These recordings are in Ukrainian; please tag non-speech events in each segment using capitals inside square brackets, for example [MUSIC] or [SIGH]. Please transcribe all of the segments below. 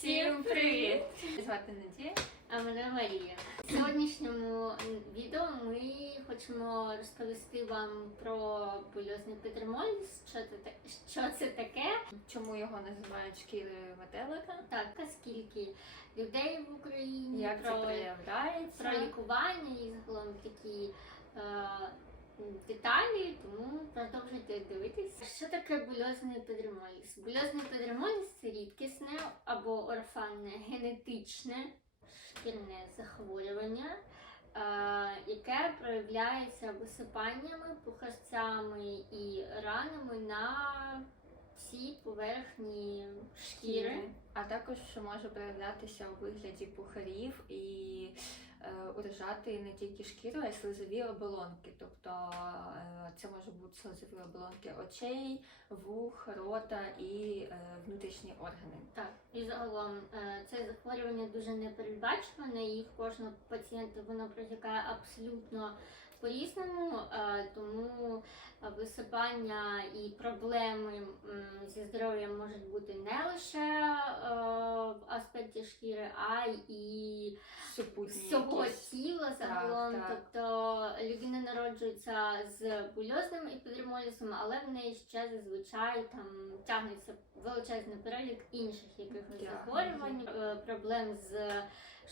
Всім привіт! Звати Надія. А мене Марія. В сьогоднішньому відео ми хочемо розповісти вам про бульозний петермоліс, що це, що це таке, Чому його називають шкірою метелика? так, скільки людей в Україні, Як це про, проявляється? про лікування і загалом такі е, деталі, тому продовжуйте дивитись. Що таке бульозний педремоліс? Бульозний педремоліс це рідкісне або орфанне генетичне шкірне захворювання, е, яке проявляється висипаннями, пухарцями і ранами на всій поверхні шкіри. А також може проявлятися у вигляді пухарів і уражати не тільки шкіру, а й слизові оболонки. Тобто е, це може бути слизові оболонки очей, вух, рота і е, внутрішні органи. Так, і загалом е, це захворювання дуже непередбачуване, і в кожного пацієнта воно протікає абсолютно по-різному, е, тому висипання і проблеми зі здоров'ям можуть бути не лише е, в аспекті шкіри, а й всього тіла загалом. так. Тобто людина народжується з бульозним епідермолізом, але в неї ще зазвичай там тягнеться величезний перелік інших якихось Діагнозів. захворювань, е, проблем з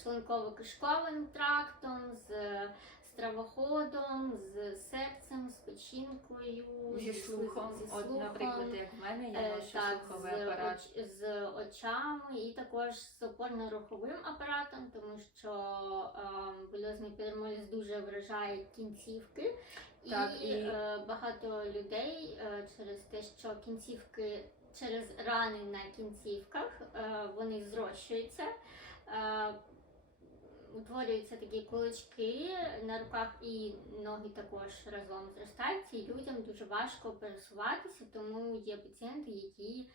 шлунково-кишковим трактом, з стравоходом, з серцем, з печінкою, Зі слухом, зі от, наприклад, як в мене, Е, Так, слуховий з, апарат. оч- з очами і також з опорно-руховим апаратом, тому що е, бульозний педермоліз дуже вражає кінцівки. Так, і, і- е, багато людей е, через те, що кінцівки через рани на кінцівках е, вони зрощуються. Е, Утворюються такі кулачки на руках і ноги також разом зростаються, і людям дуже важко пересуватися, тому є пацієнти, які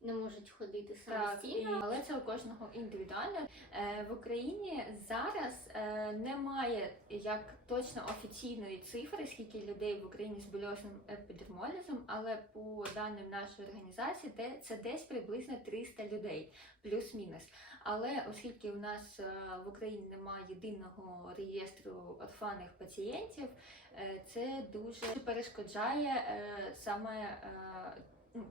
не можуть ходити Так, і, але це у кожного індивідуально. Е, в Україні зараз е, немає як точно офіційної цифри, скільки людей в Україні з бульозним епідермолізом, але по даним нашої організації, де це десь приблизно 300 людей, плюс-мінус. Але оскільки у нас е, в Україні немає єдиного реєстру орфаних пацієнтів, е, це дуже перешкоджає е, саме. е, ну,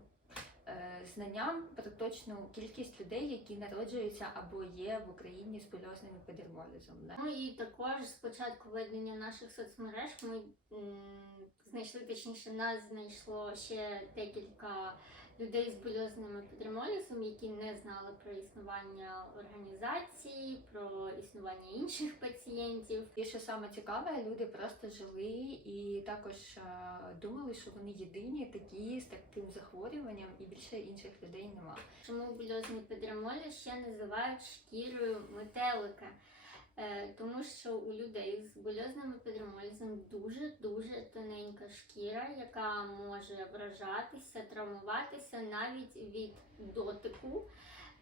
знанням про точну кількість людей, які народжуються або є в Україні з бульозним епідермолізом. Ну і також з початку ведення наших соцмереж ми знайшли, точніше, нас знайшло ще декілька людей з бульозним епідермолізом, які не знали про існування організації, про існування інших пацієнтів. І що саме цікаве, люди просто жили і також е, думали, що вони єдині такі з таким захворюванням, і більше інших людей нема. Чому бульозний педермоліз ще називають шкірою метелика? Е, Тому що у людей з бульозним епідермолізом дуже-дуже тоненька шкіра, яка може вражатися, травмуватися навіть від дотику,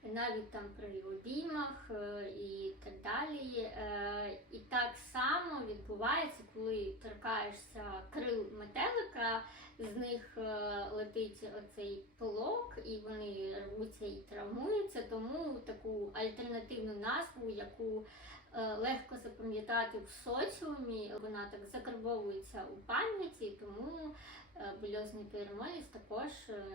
навіть там при обіймах е, і так далі. Е, І так само відбувається, коли торкаєшся крил метелика, з них летить оцей пилок, і вони рвуться і травмуються. Тому таку альтернативну назву, яку легко запам'ятати в соціумі, вона так закарбовується у пам'яті, тому е, бульозний піромоліз також е,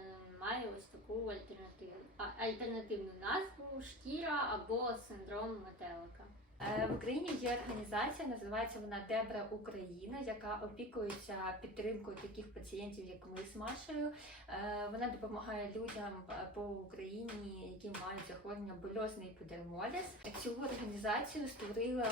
має ось таку альтернативну, альтернативну назву шкіра або синдром метелика. Е, В Україні є організація, називається вона Дебра Україна, яка опікується підтримкою таких пацієнтів, як ми з Машею. Е, Вона допомагає людям е, по Україні, які мають захворювання бульозний епідермоліз. Цю організацію створила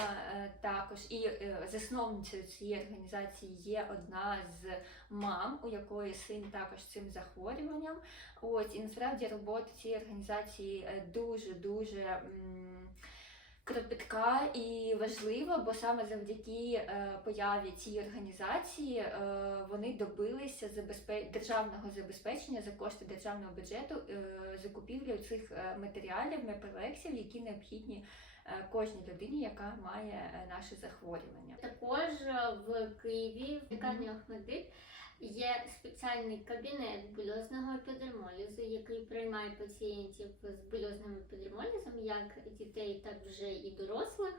також і засновницею цієї організації є одна з мам, у якої син також цим захворюванням. Ось і насправді робота цієї організації дуже дуже кропітка і важлива, бо саме завдяки е, появі цієї організації е, вони добилися державного забезпечення за кошти державного бюджету е, закупівлю цих матеріалів, мепрелексів, які необхідні кожній людині, яка має наше захворювання. Також в Києві в лікарні Охмедит є спеціальний кабінет бульозного епідермолізу, який приймає пацієнтів з бульозним епідермолізом. Як дітей, так вже і дорослих.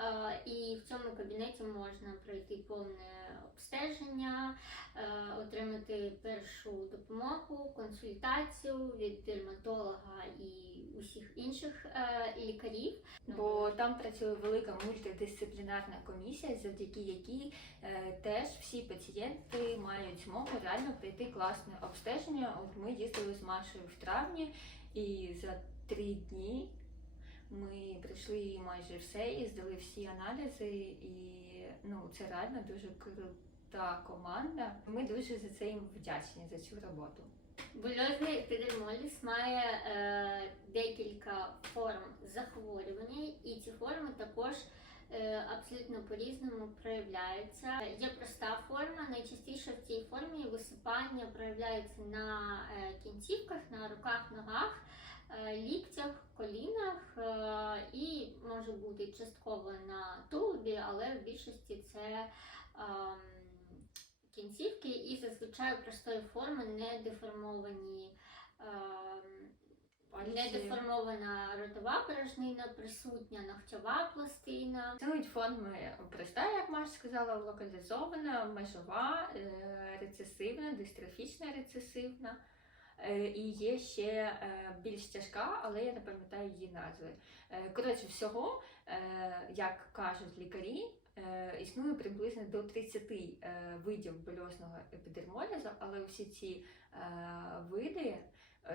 Е, І в цьому кабінеті можна пройти повне обстеження, е, отримати першу допомогу, консультацію від дерматолога і усіх інших е, лікарів. Бо там працює велика мультидисциплінарна комісія, завдяки якій теж всі пацієнти мають змогу реально пройти класне обстеження. От ми їздили з Машею в травні, і за три дні ми пройшли майже все і здали всі аналізи. І ну це реально дуже крута команда. Ми дуже за це їм вдячні за цю роботу. Бульозний епідермоліз має е, декілька форм захворювання, і ці форми також е, абсолютно по-різному проявляються. Є проста форма, найчастіше в цій формі висипання проявляється на е, кінцівках, на руках, ногах, ліктях, колінах е, і може бути частково на тулубі, але в більшості це. ем, кінцівки і зазвичай простої форми не деформовані. ем, Не деформована ротова порожнина, присутня ногтєва пластина. Існують форми проста, як Маша сказала, локалізована, межова, е, рецесивна, дистрофічна рецесивна. Е, І є ще е, більш тяжка, але я не пам'ятаю її назви. Е, Коротше, всього, як кажуть лікарі, існує приблизно до 30 е, видів больозного епідермолізу, але усі ці види,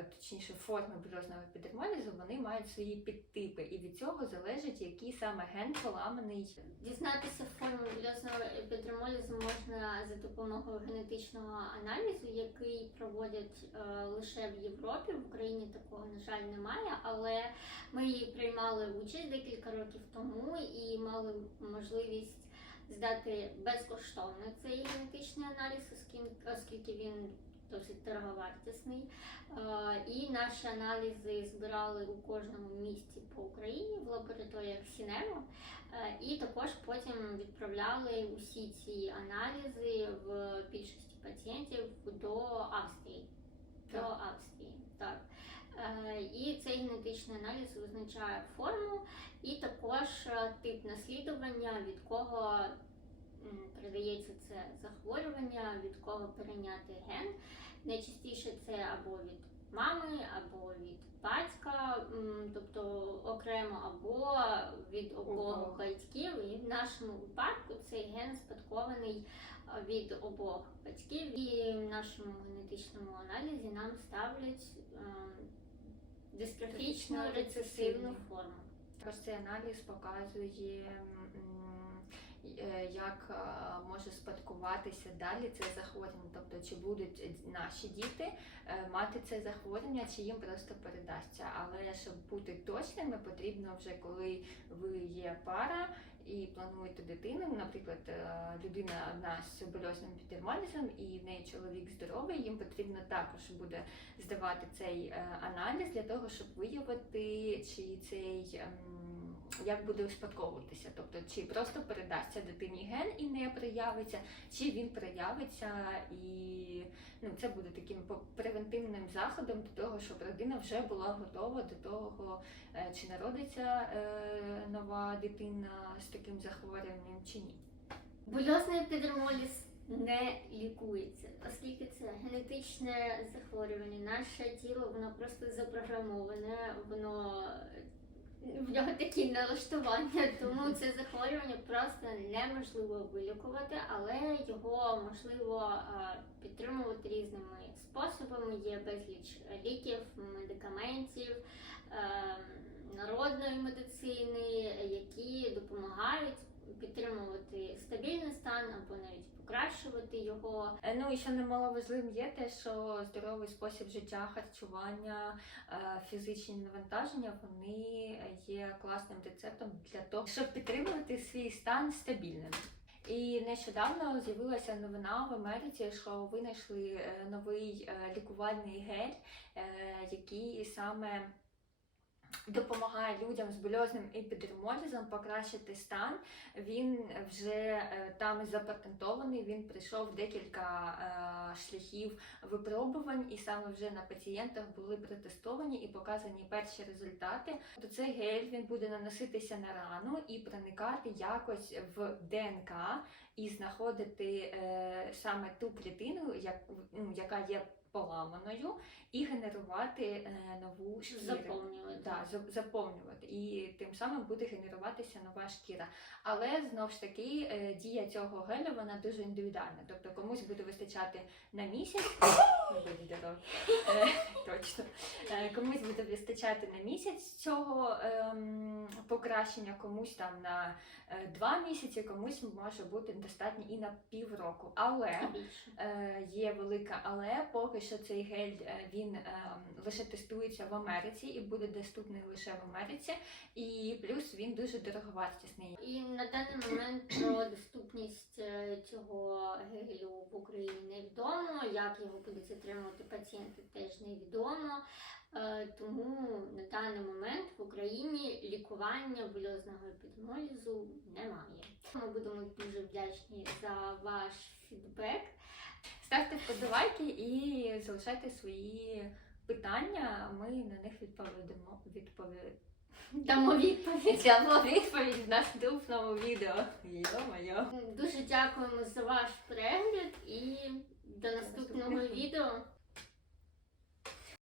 точніше форми больозного епідермолізу, вони мають свої підтипи, і від цього залежить, який саме ген поламаний. Дізнатися форму більозного епідермолізу можна за допомогою генетичного аналізу, який проводять е, лише в Європі. В Україні такого, на жаль, немає, але ми приймали участь декілька років тому і мали можливість здати безкоштовно цей генетичний аналіз, оскільки він досить дороговартісний. Е, І наші аналізи збирали у кожному місті по Україні в лабораторіях Сінемо. Е, І також потім відправляли усі ці аналізи в більшості пацієнтів до Австрії. До Австрії, так. Е, І цей генетичний аналіз визначає форму і також тип наслідування, від кого передається це захворювання, від кого перейняти ген. Найчастіше це або від мами, або від батька, тобто окремо, або від обох батьків. І в нашому випадку цей ген спадкований від обох батьків. І в нашому генетичному аналізі нам ставлять ем, дистрофічну рецесивну форму. Також цей аналіз показує, як е, може спадкуватися далі це захворювання, тобто чи будуть наші діти е, мати це захворювання, чи їм просто передасться. Але щоб бути точними, потрібно вже коли ви є пара. І плануєте дитину, наприклад, е, людина одна з больозним епідермолізом, і в неї чоловік здоровий, їм потрібно також буде здавати цей е, аналіз для того, щоб виявити, чи цей ем, як буде успадковуватися, тобто чи просто передасться дитині ген і не проявиться, чи він проявиться, і ну це буде таким превентивним заходом до того, щоб родина вже була готова до того, е, чи народиться е, нова дитина з таким захворюванням чи ні. Бульозний епідермоліз не лікується, оскільки це генетичне захворювання. Наше тіло воно просто запрограмоване, воно в нього такі налаштування, тому це захворювання просто неможливо вилікувати, але його можливо е, підтримувати різними способами. Є безліч ліків, медикаментів. е, Народної медицини, які допомагають підтримувати стабільний стан або навіть покращувати його. Е, Ну і ще немаловажливим є те, що здоровий спосіб життя, харчування, е, фізичні навантаження вони є класним рецептом для того, щоб підтримувати свій стан стабільним. І нещодавно з'явилася новина в Америці, що винайшли е, новий лікувальний гель, який саме допомагає людям з больозним епідермолізом покращити стан. Він вже е, там запатентований. Він пройшов декілька е, шляхів випробувань, і саме вже на пацієнтах були протестовані і показані перші результати. То цей гель він буде наноситися на рану і проникати якось в ДНК і знаходити е, саме ту клітину, як, ну, яка є поламаною, і генерувати е, нову шкіру. Заповнювати. Да, заповнювати. І тим самим буде генеруватися нова шкіра. Але знов ж таки е, дія цього гелю вона дуже індивідуальна. Тобто комусь буде вистачати на місяць. [GASPS] Е, Точно. Комусь буде вистачати на місяць цього ем, покращення, комусь там на два місяці, комусь може бути достатньо і на півроку. Але є велика але поки що цей гель е, він е, лише тестується в Америці і буде доступний лише в Америці, і плюс він дуже дороговартісний. І на даний момент про доступність е, цього гелю в Україні невідомо. Як його будуть затримувати пацієнти, теж невідомо. Тому на даний момент в Україні лікування больозного епідемолізу немає. Ми будемо дуже вдячні за ваш фідбек. Ставте вподобайки і залишайте свої питання. Ми на них відповідемо. Відпові... Дамо відповідь. Дамо відповідь в наступному відео. Йо-моє. Дуже дякуємо за ваш перегляд і до наступного відео.